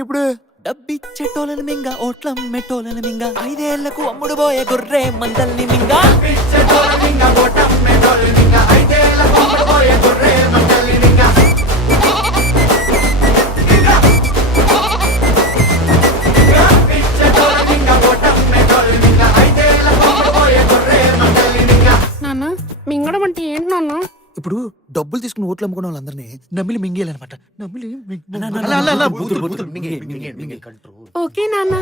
ఇప్పుడు డబ్బిచ్చేటోళ్ళని మింగ ఓట్లం మెట్టోళ్ళని మింగ 5 ఏళ్లకు అమ్ముడు పోయే గొర్రె మందల్ని మింగ నాన్న మింగడం అంటే ఏంటి నాన్న? ఇప్పుడు డబ్బులు తీసుకుని ఓట్లు అమ్ముకున్న వాళ్ళందరినీ నమ్మిలి మింగేయాలన్నమాట. నమ్మిలి ఓకే నాన్న.